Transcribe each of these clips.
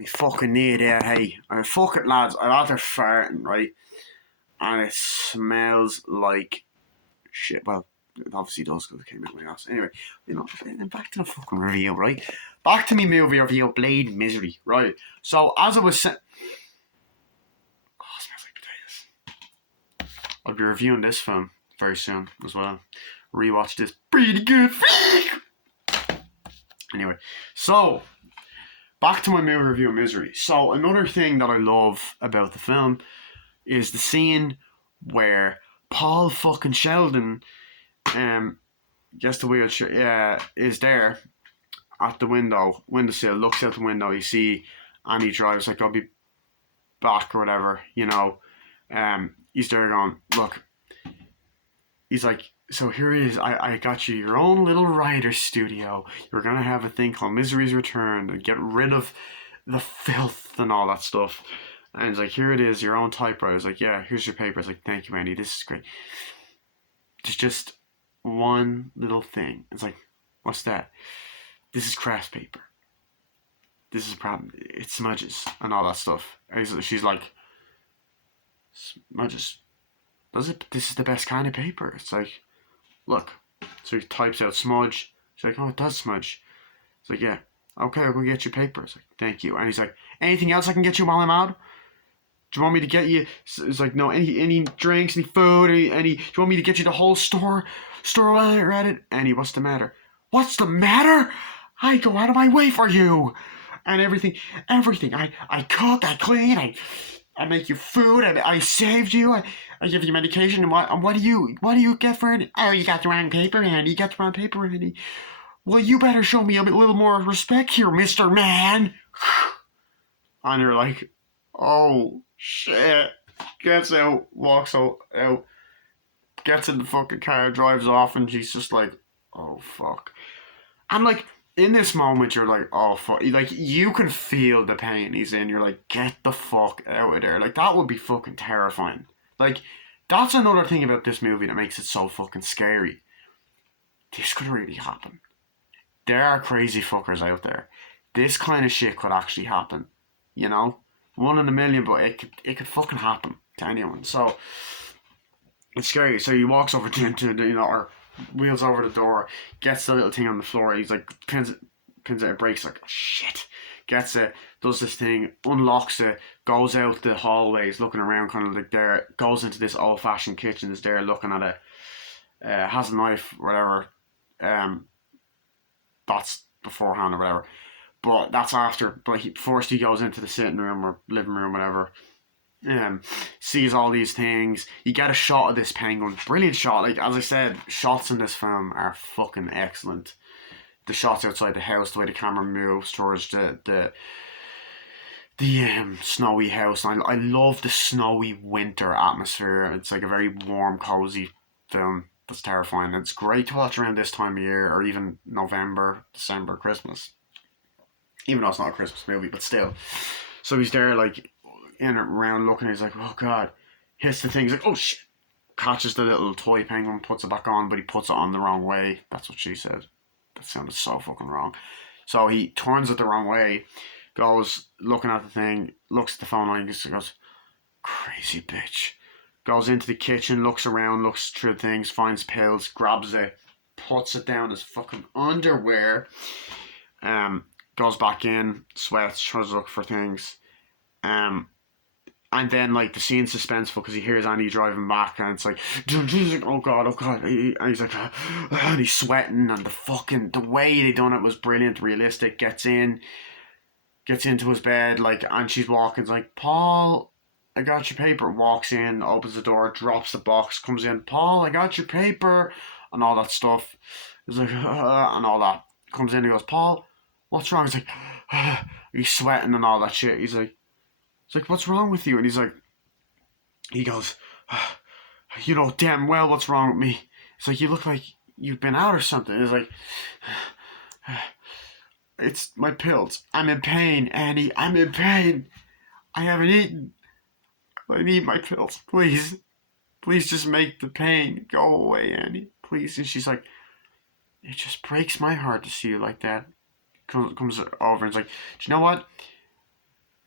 I fucking need it, hey. Fuck it, lads. I'm out there farting, right? And it smells like shit. Well, it obviously does because it came out of my ass. Anyway, back to the fucking review, right? Back to me movie review, Blade Misery, right? So, as I was saying... Oh, it smells like potatoes. I'll be reviewing this film very soon as well. Rewatch this pretty good Anyway, so... Back to my movie review, Misery. So, another thing that I love about the film is the scene where Paul fucking Sheldon gets the wheelchair, is there at the windowsill, looks out the window, you see Annie drives, like, I'll be back or whatever, he's there going, look, he's like, so here it is, I got you your own little writer's studio. You're going to have a thing called Misery's Return and get rid of the filth and all that stuff. And he's like, here it is, your own typewriter. I was like, yeah, here's your paper. I was like, thank you, Andy, this is great. There's just one little thing. It's like, what's that? This is craft paper. This is a problem. It smudges and all that stuff. She's like, smudges? Does it? This is the best kind of paper. It's like, look. So he types out smudge. She's like, oh, it does smudge. It's like, yeah. Okay, I'll go get you paper. It's like, thank you. And he's like, anything else I can get you while I'm out? Do you want me to get you? It's like, no, any drinks, any food, any. Do you want me to get you the whole store while you're at it? Annie, what's the matter? What's the matter? I go out of my way for you, and everything. I cook, I clean, I make you food, I saved you, I give you medication, and what do you get for it? Oh, you got the wrong paper, Andy. You got the wrong paper, Andy. Well, you better show me a little more respect here, Mr. Man. And you're like, oh, shit. Gets out, walks out, gets in the fucking car, drives off, and she's just like, oh, fuck. And, like, in this moment, you're like, oh, fuck. Like, you can feel the pain he's in. You're like, get the fuck out of there. Like, that would be fucking terrifying. Like, that's another thing about this movie that makes it so fucking scary. This could really happen. There are crazy fuckers out there. This kind of shit could actually happen. You know? 1 in a million, but it could fucking happen to anyone. So, it's scary. So he walks over to or wheels over the door, gets the little thing on the floor. He's like, pins it, breaks, like, oh, shit. Gets it, does this thing, unlocks it, goes out the hallways, looking around, kind of like there, goes into this old-fashioned kitchen, is there looking at it, has a knife, whatever. That's beforehand or whatever. But that's after. But first he goes into the sitting room or living room, whatever. Sees all these things. You get a shot of this penguin. Brilliant shot. Like, as I said, shots in this film are fucking excellent. The shots outside the house, the way the camera moves towards the snowy house. And I love the snowy winter atmosphere. It's like a very warm, cozy film. That's terrifying. It's great to watch around this time of year, or even November, December, Christmas. Even though it's not a Christmas movie, but still. So he's there, like, in and around looking, he's like, oh god. Hits the thing, he's like, oh shit. Catches the little toy penguin, puts it back on, but he puts it on the wrong way. That's what she said. That sounded so fucking wrong. So he turns it the wrong way, goes looking at the thing, looks at the phone line, and goes, crazy bitch. Goes into the kitchen, looks around, looks through things, finds pills, grabs it, puts it down his fucking underwear, goes back in, sweats, tries to look for things, and then, like, the scene's suspenseful because he hears Andy driving back, and it's like, oh god, and he's like, and he's sweating, and the way they done it was brilliant, realistic. Gets into his bed, like, and she's walking, it's like, Paul, I got your paper. Walks in, opens the door, drops the box, comes in, Paul, I got your paper, and all that stuff. He's like, and all that. Comes in, he goes, Paul, what's wrong? He's like, he's sweating and all that shit. He's like, what's wrong with you? And he goes, you know damn well what's wrong with me. It's like, you look like you've been out or something. It's like, it's my pills. I'm in pain, Annie. I'm in pain. I haven't eaten. I need my pills, please. Please just make the pain go away, Annie. Please. And she's like, it just breaks my heart to see you like that. Comes over and is like, do you know what?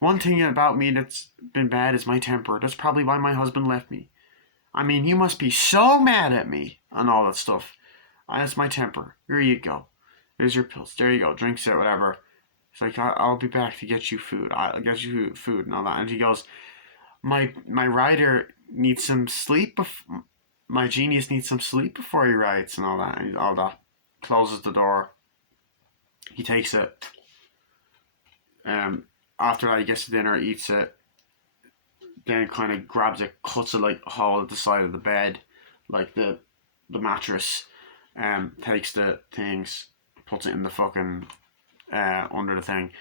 One thing about me that's been bad is my temper. That's probably why my husband left me. I mean, you must be so mad at me and all that stuff. That's my temper. Here you go. Here's your pills. There you go. Drinks it, whatever. It's like, I'll be back to get you food. I'll get you food and all that. And he goes, my rider needs some sleep. My genius needs some sleep before he rides and all that. And all that. Closes the door. He takes it. After that, he gets to dinner, eats it. Then kind of grabs it, cuts it like a hole at the side of the bed, like the mattress. Takes the things, puts it in the fucking under the thing.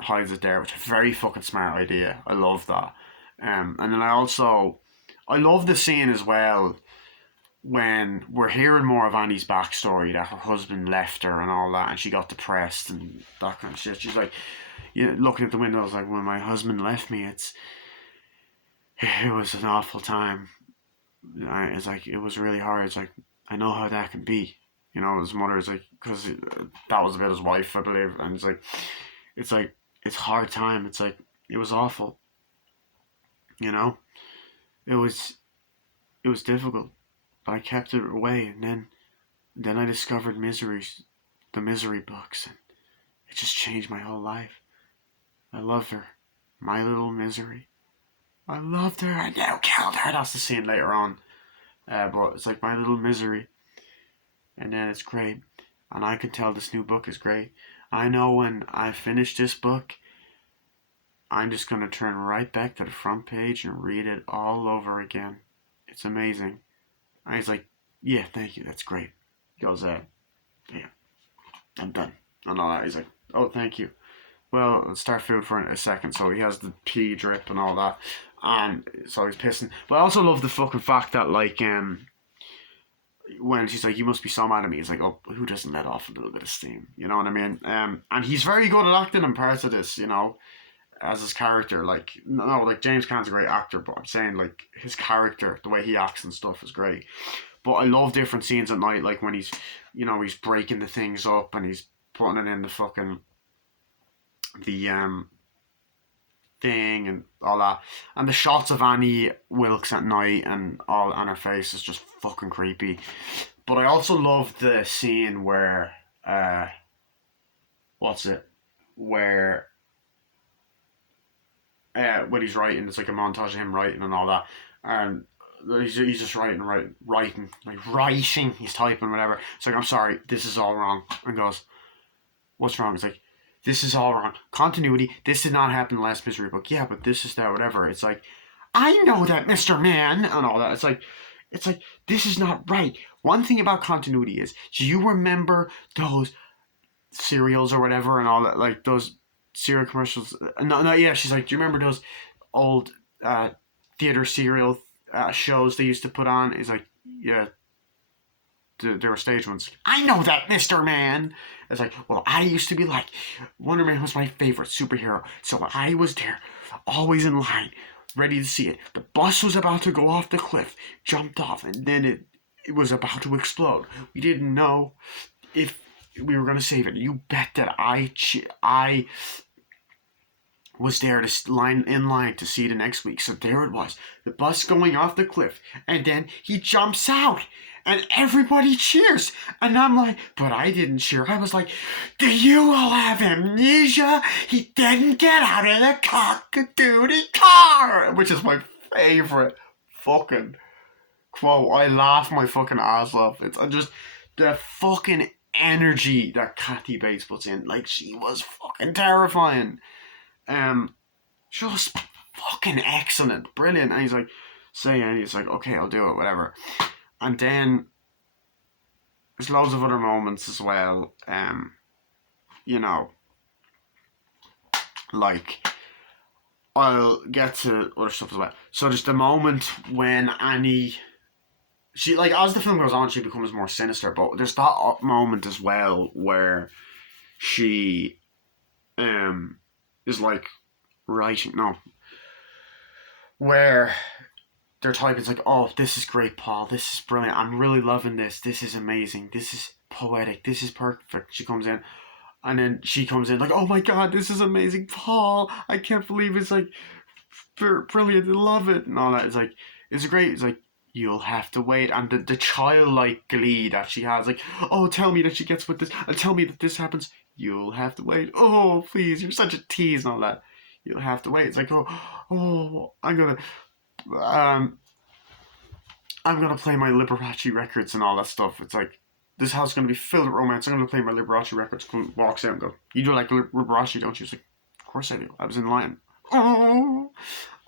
Hides it there, which is a very fucking smart idea. I love that. And then I love the scene as well when we're hearing more of Annie's backstory, that her husband left her and all that, and she got depressed and that kind of shit. She's like, looking at the windows, like, when my husband left me, it was an awful time. It's like, it was really hard. It's like, I know how that can be. His mother's like, because that was about his wife, I believe, and it's like, it's hard time. It's like, it was awful. It was difficult, but I kept it away, and then I discovered the misery books, and it just changed my whole life. I loved her, my little misery. I loved her. I now killed her. That's the scene later on, but it's like my little misery, and then it's great, and I can tell this new book is great. I know when I finish this book, I'm just gonna turn right back to the front page and read it all over again. It's amazing. And he's like, yeah, thank you, that's great. He goes, yeah, I'm done. And all that. He's like, oh, thank you. Well, let's start food for a second. So he has the pee drip and all that. And so he's pissing. But I also love the fucking fact that, like, when she's like, you must be so mad at me, he's like, oh, who doesn't let off a little bit of steam? You know what I mean? And he's very good at acting in parts of this, as his character. Like, no, like, James Caan's a great actor, but I'm saying, like, his character, the way he acts and stuff is great. But I love different scenes at night, like when he's breaking the things up and he's putting it in the fucking thing and all that, and the shots of Annie Wilkes at night and her face is just fucking creepy. But I also love the scene where where when he's writing, it's like a montage of him writing and all that, and he's just writing. He's typing, whatever. It's like, I'm sorry, this is all wrong. And goes, what's wrong? It's like, this is all wrong. Continuity. This did not happen in the last Misery book. Yeah, but this is that, whatever. It's like, I know that, Mr. Man, and all that. It's like, this is not right. One thing about continuity is, do you remember those cereals or whatever and all that, like those cereal commercials? No, yeah. She's like, do you remember those old theater cereal shows they used to put on? He's like, yeah, there were stage ones. I know that, Mr. Man. It's like, well, I used to be like, Wonder Man was my favorite superhero, so I was there, always in line, ready to see it. The bus was about to go off the cliff, jumped off, and then it was about to explode. We didn't know if we were going to save it. You bet that I was there to line to see it next week. So there it was, the bus going off the cliff, and then he jumps out, and everybody cheers, and I'm like, but I didn't cheer. I was like, do you all have amnesia? He didn't get out of the cock-a-doodle car, which is my favorite fucking quote. I laugh my fucking ass off. It's just the fucking energy that Kathy Bates puts in. Like, she was fucking terrifying. Just fucking excellent, brilliant. And he's like, and he's like, okay, I'll do it, whatever. And then there's loads of other moments as well. Like, I'll get to other stuff as well. So there's the moment when Annie, she, like, as the film goes on, she becomes more sinister. But there's that moment as well where she is like where they're typing. It's like, oh, this is great, Paul, this is brilliant, I'm really loving this is amazing, this is poetic, this is perfect. She comes in, And then she comes in like, oh my god, this is amazing, Paul. I can't believe it's like brilliant. I love it and all that. It's like it's great. It's like you'll have to wait, and the childlike glee that she has, like, oh, tell me that she gets with this, and tell me that this happens. You'll have to wait. Oh, please, you're such a tease and all that. You'll have to wait. It's like, oh, um, I'm gonna play my Liberace records and all that stuff. It's like this house is gonna be filled with romance. I'm gonna play my Liberace records. Walks out and go, you do like Liberace, don't you? It's like, of course I do. I was in line. Oh,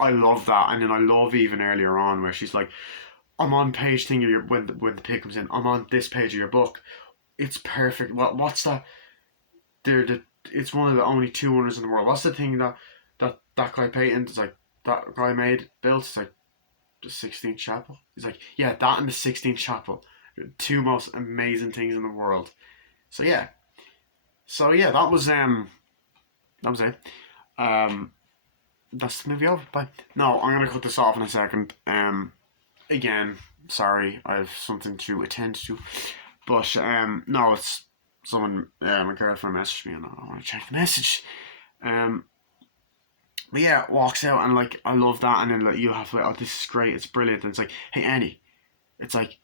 I love that. And then I love even earlier on where she's like, I'm on page thing of your when the pig comes in. I'm on this page of your book. It's perfect. What's that? It's one of the only two wonders in the world. What's the thing that guy painted? It's like that guy built. It's like the Sistine Chapel. He's like, yeah, that and the Sistine Chapel, two most amazing things in the world. So yeah, that was it. That's the movie over. Bye. No, I'm gonna cut this off in a second. Again, sorry, I have something to attend to, but no, it's someone, my girlfriend messaged me, and I want to check the message. But yeah, walks out, and like I love that, and then like you have to, oh, this is great, it's brilliant, and it's like, hey Annie, it's like,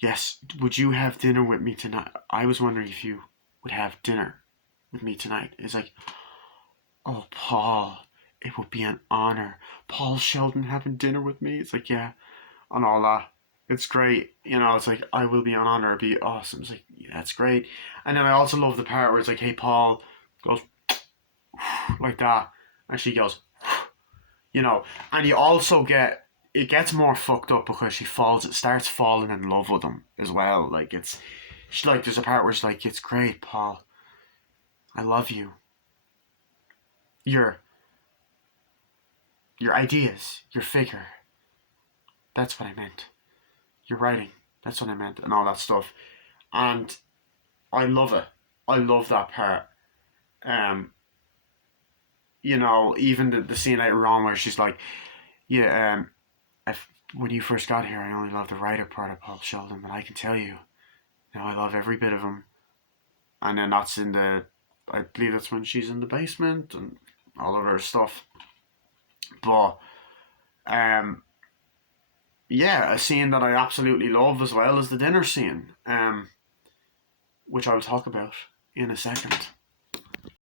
yes, would you have dinner with me tonight? I was wondering if you would have dinner with me tonight. It's like, oh Paul, it would be an honor. Paul Sheldon having dinner with me. It's like, yeah, and all that. It's great, it's like, I will be an honor. It'd be awesome. It's like, yeah, that's great. And then I also love the part where it's like, hey Paul, goes like that, and she goes, and you also it gets more fucked up because it starts falling in love with him as well. Like she's like, there's a part where she's like, it's great, Paul, I love you. Your ideas, your figure, that's what I meant. Your writing, that's what I meant, and all that stuff. And I love it. I love that part. Even the scene later on where she's like, yeah, when you first got here, I only loved the writer part of Paul Sheldon, but I can tell you, I love every bit of him. And then that's I believe that's when she's in the basement and all of her stuff. But, yeah, a scene that I absolutely love as well is the dinner scene, which I'll talk about in a second.